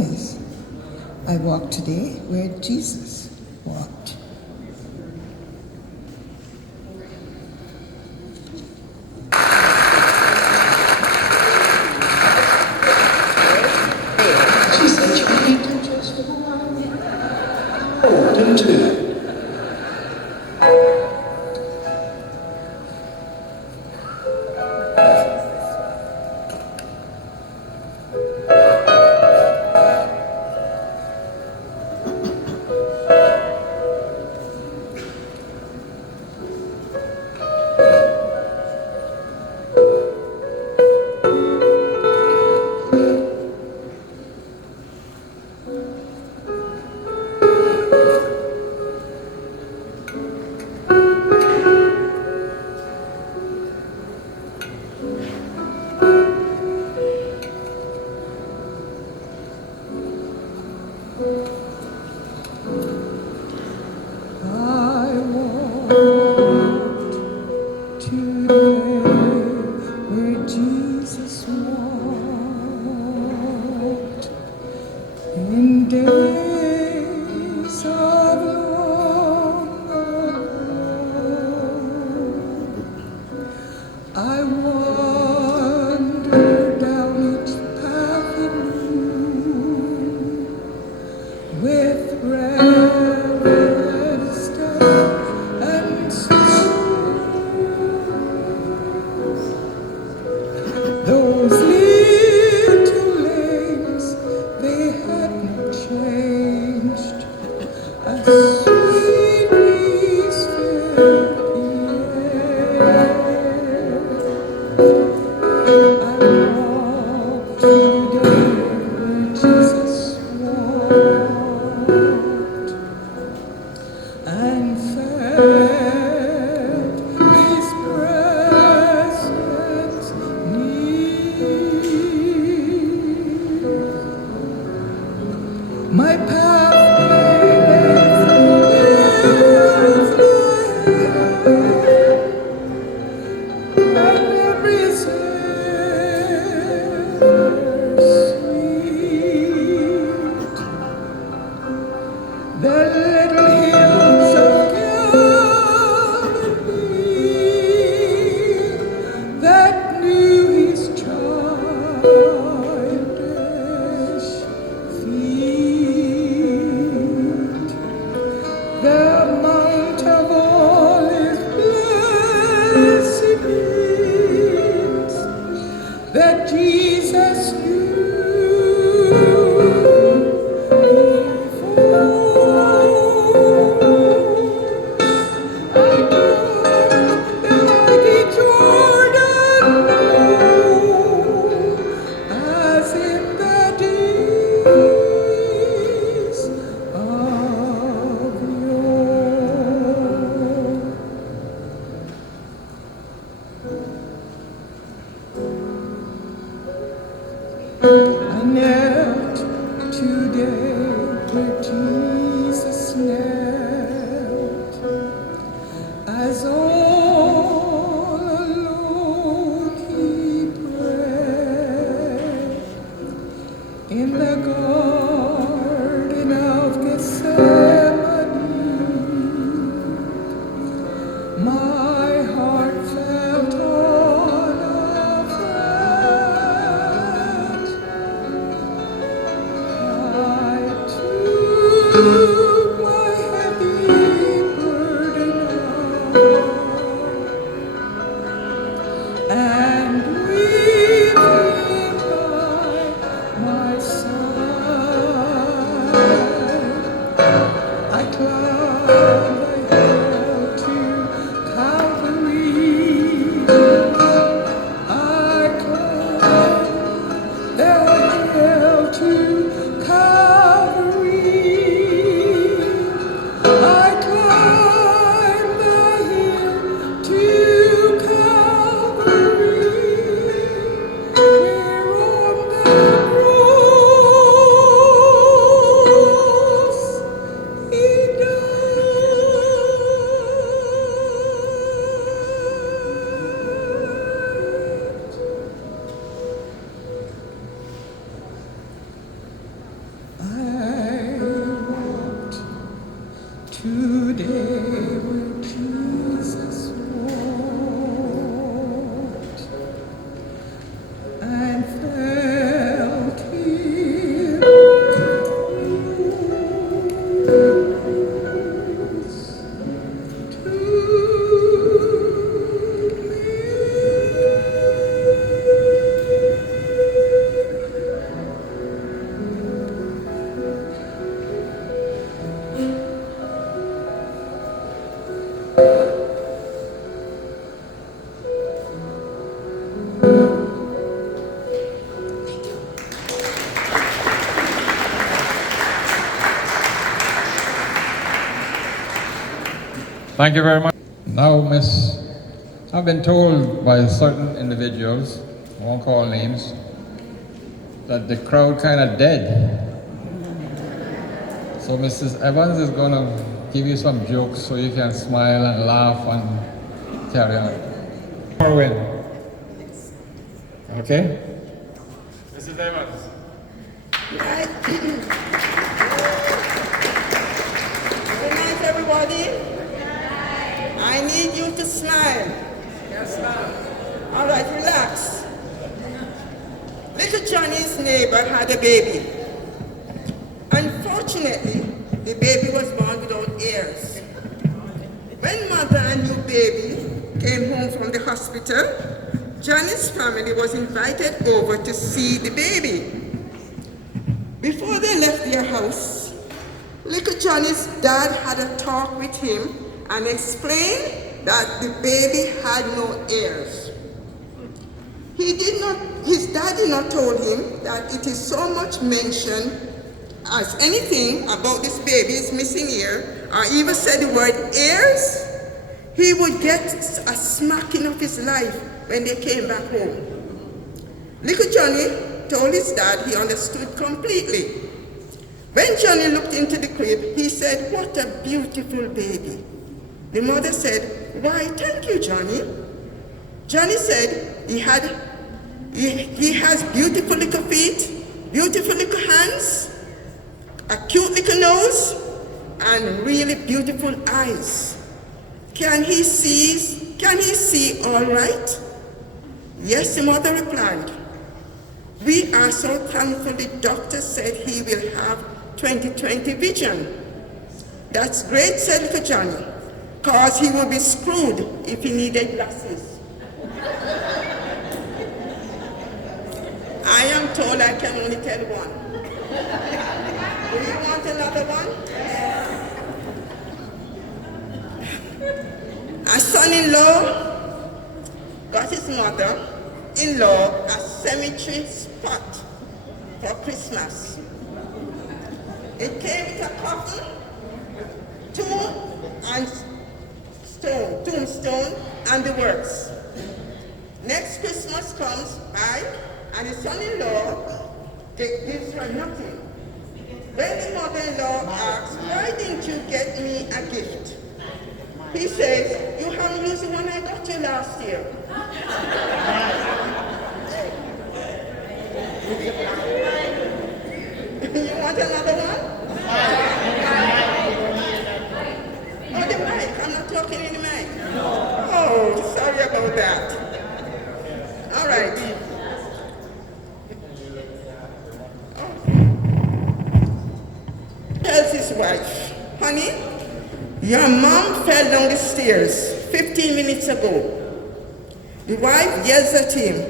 is, I walk today where Jesus walked. She said you need to just for a while. Oh, didn't do that. Thank you very much. Now, Miss, I've been told by certain individuals, I won't call names, that the crowd kind of dead. So Mrs. Evans is going to give you some jokes so you can smile and laugh and carry on. Or win. Okay? Mrs. Evans. Good night, everybody. I need you to smile. Yes, ma'am. All right, relax. Little Johnny's neighbor had a baby. Unfortunately, the baby was born without ears. When mother and new baby came home from the hospital, Johnny's family was invited over to see the baby. Before they left their house, little Johnny's dad had a talk with him and explained that the baby had no ears. His dad did not told him that it is so much mentioned as anything about this baby's missing ear, or even said the word ears, he would get a smacking of his life when they came back home. Little Johnny told his dad he understood completely. When Johnny looked into the crib, he said, "What a beautiful baby." The mother said, "Why, thank you, Johnny." Johnny said he has beautiful little feet, beautiful little hands, a cute little nose, and really beautiful eyes. Can he see all right? Yes, the mother replied. We are so thankful the doctor said he will have 20/20 vision. That's great, said little Johnny, cause he will be screwed if he needed glasses. I am told I can only tell one. Do you want another one? A son-in-law got his mother-in-law a cemetery spot for Christmas. It came with a coffin, tombstone, and the works. Next Christmas comes by, and the son-in-law gives her nothing. When the mother-in-law asks, "Why didn't you get me a gift?" He says, "You haven't used the one I got you last year." You want another one? Oh, the mic. I'm not talking in the mic. Oh, sorry about that. All right. Tells his wife, "Honey, your mom fell down the stairs 15 minutes ago." The wife yells at him,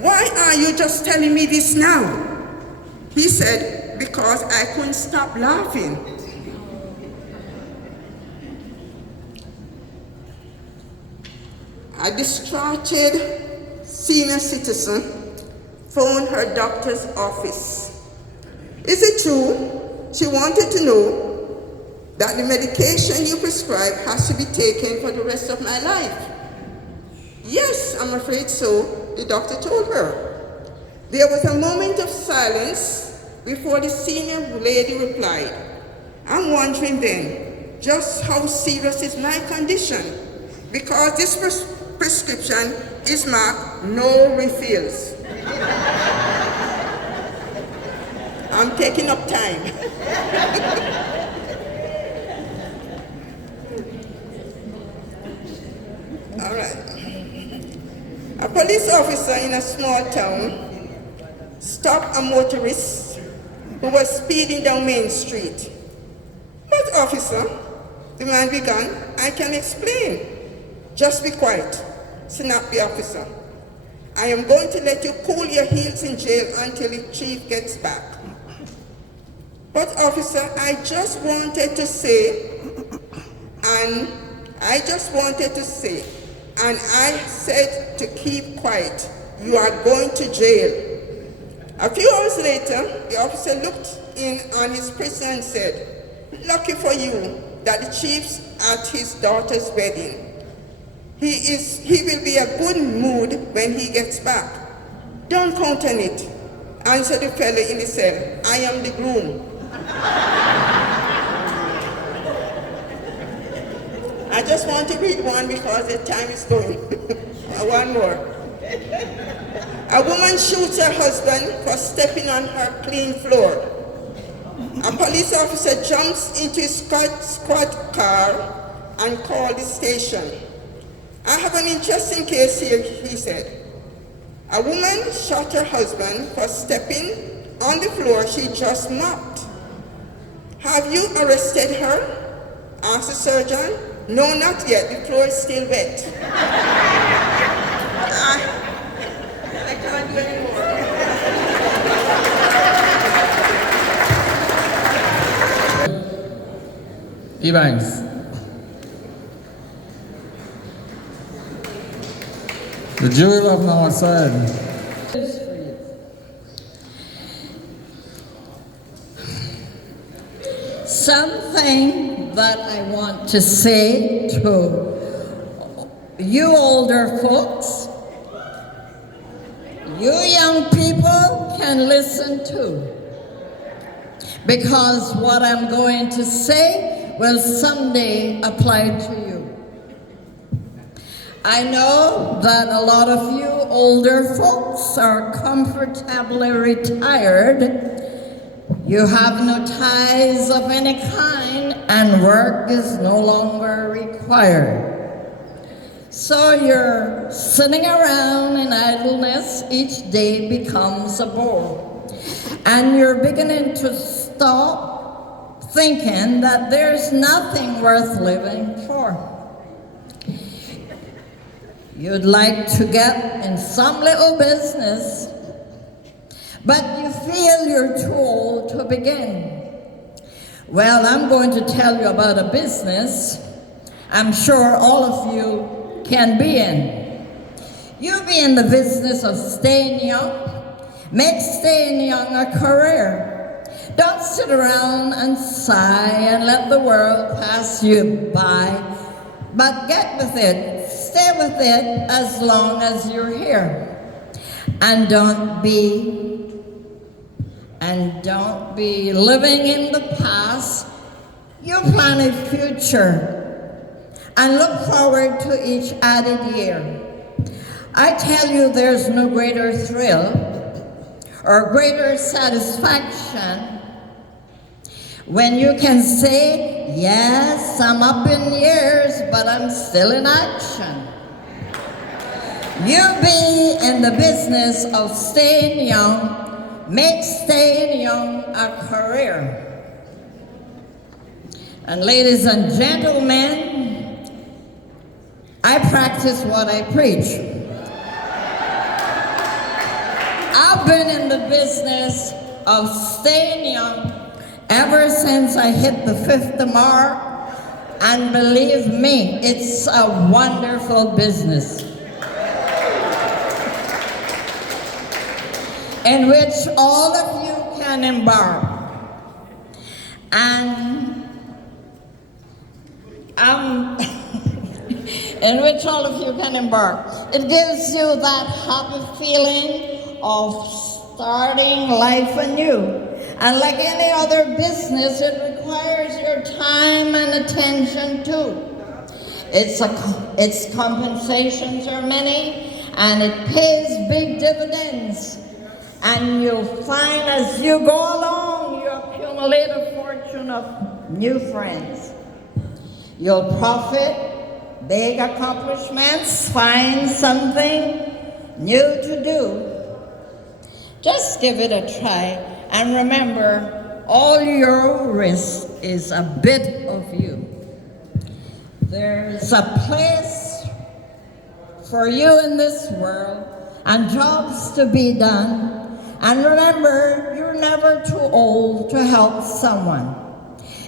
"Why are you just telling me this now?" He said, "Because I couldn't stop laughing." A distracted senior citizen phoned her doctor's office. Is it true? She wanted to know that the medication you prescribe has to be taken for the rest of my life. "Yes, I'm afraid so," the doctor told her. There was a moment of silence before the senior lady replied, "I'm wondering then, just how serious is my condition? Because this prescription is marked no refills." I'm taking up time. All right. A police officer in a small town stopped a motorist who was speeding down Main Street. "But officer," the man began, "I can explain." "Just be quiet," snapped the officer. "I am going to let you cool your heels in jail until the chief gets back." "But officer, I just wanted to say, and I said to keep quiet. You are going to jail." A few hours later, the officer looked in on his prisoner and said, Lucky for you that the chief's at his daughter's wedding. He will be a good mood when he gets back. Don't count on it, answered the fellow in the cell. I am the groom. I just want to read one because the time is going. One more. A woman shoots her husband for stepping on her clean floor. A police officer jumps into his squad car and calls the station. I have an interesting case here, he said. A woman shot her husband for stepping on the floor she just mopped. Have you arrested her? Asked the surgeon. No, not yet. The floor is still wet. I can't do anymore. Ebanks. The jewel of our side. Something that I want to say to you older folks, you young people can listen too, because what I'm going to say will someday apply to you. I know that a lot of you older folks are comfortably retired. You have no ties of any kind, and work is no longer required. So you're sitting around in idleness. Each day becomes a bore. And you're beginning to stop thinking that there's nothing worth living for. You'd like to get in some little business, but you feel you're too old to begin. Well, I'm going to tell you about a business I'm sure all of you can be in. You be in the business of staying young. Make staying young a career. Don't sit around and sigh and let the world pass you by, but get with it. Stay with it as long as you're here. And don't be living in the past. You plan a future and look forward to each added year. I tell you, there's no greater thrill or greater satisfaction when you can say, yes, I'm up in years, but I'm still in action. You be in the business of staying young, make staying young a career. And ladies and gentlemen, I practice what I preach. I've been in the business of staying young ever since I hit the 50 mark, and believe me, it's a wonderful business in which all of you can embark. And in which all of you can embark. It gives you that happy feeling of starting life anew. And like any other business, it requires your time and attention too. Its compensations are many, and it pays big dividends. And you'll find as you go along, you accumulate a fortune of new friends. You'll profit, big accomplishments, find something new to do. Just give it a try. And remember, all your risk is a bit of you. There's a place for you in this world and jobs to be done. And remember, you're never too old to help someone.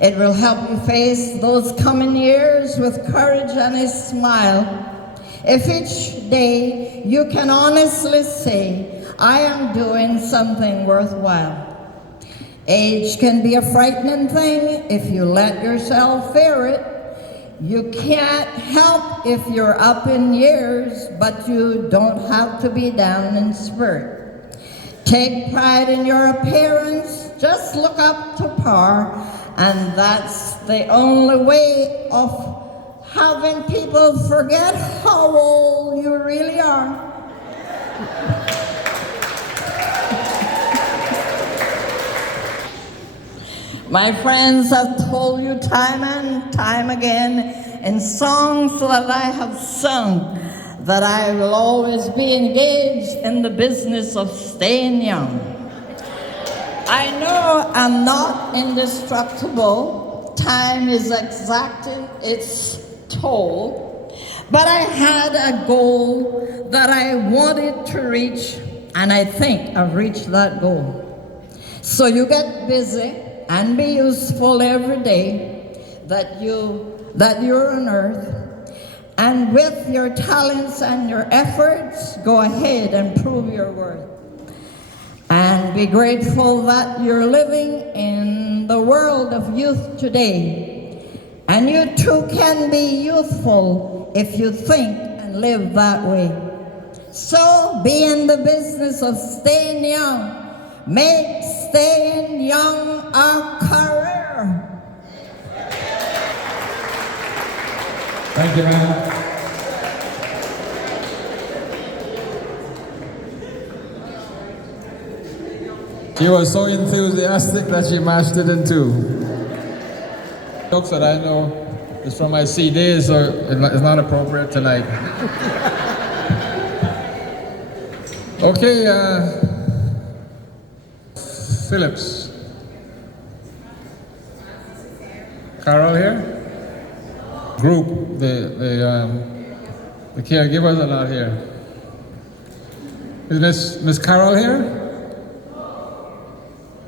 It will help you face those coming years with courage and a smile. If each day you can honestly say, I am doing something worthwhile. Age can be a frightening thing if you let yourself fear it. You can't help if you're up in years, but you don't have to be down in spirit. Take pride in your appearance, just look up to par, and that's the only way of having people forget how old you really are. My friends have told you time and time again in songs that I have sung that I will always be engaged in the business of staying young. I know I'm not indestructible. Time is exacting its toll. But I had a goal that I wanted to reach, and I think I've reached that goal. So you get busy and be useful every day that you're on earth. And with your talents and your efforts, go ahead and prove your worth. And be grateful that you're living in the world of youth today. And you too can be youthful if you think and live that way. So be in the business of staying young. Make staying young a career. Thank you, man. She was so enthusiastic that she mashed it in two. Jokes that I know is from my CDs, so it's not appropriate tonight. Okay, Phillips. Carol here? Group, the caregivers are not here. Is Miss Carol here?